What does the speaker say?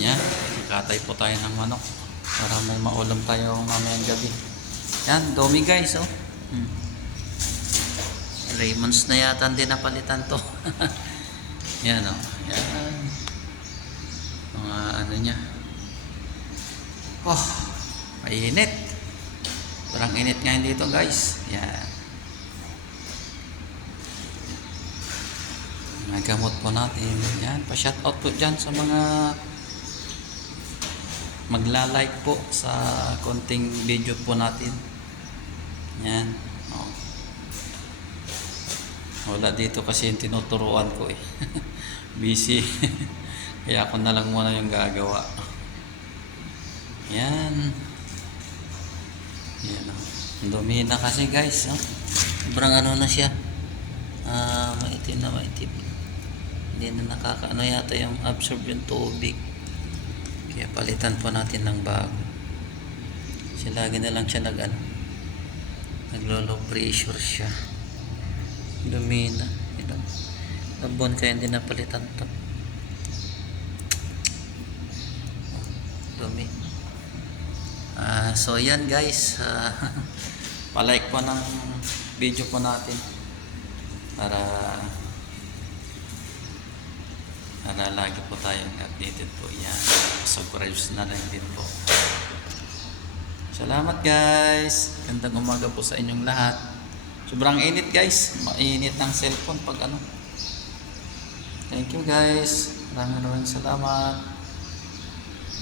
Yan, katay po tayo ng manok para may maulam tayo mamayang gabi. Yan, dumi guys, oh. Raymond's na yata din napalitan to. Yan, oh. Yan. Mga ano niya. Oh, mainit. Parang init ngayon dito guys. Yan. Nagamot po natin. Yan, pa-shoutout po dyan sa mga magla-like po sa konting video po natin. Yan. Oh. Wala dito kasi yung tinuturuan ko eh. Busy. Kaya ako na lang muna yung gagawa. Yan. Yan. Ang dumi na kasi guys. Oh. Sobrang ano na siya. Maitim na maitim. Hindi na nakakaano yata yung absorb yung tubig. Kaya palitan po natin ng bago. Kasi lagi na lang siya naglo-low pressure siya. Dumi na. Labon kaya hindi napalitan to. Dumi. So yan guys. Palike po ng video po natin. Para lagi po tayong updated po. Yan. Subscribe na lang din po. Salamat guys. Gandang umaga po sa inyong lahat. Sobrang init guys. Mainit ng cellphone pag ano. Thank you guys. Maraming salamat.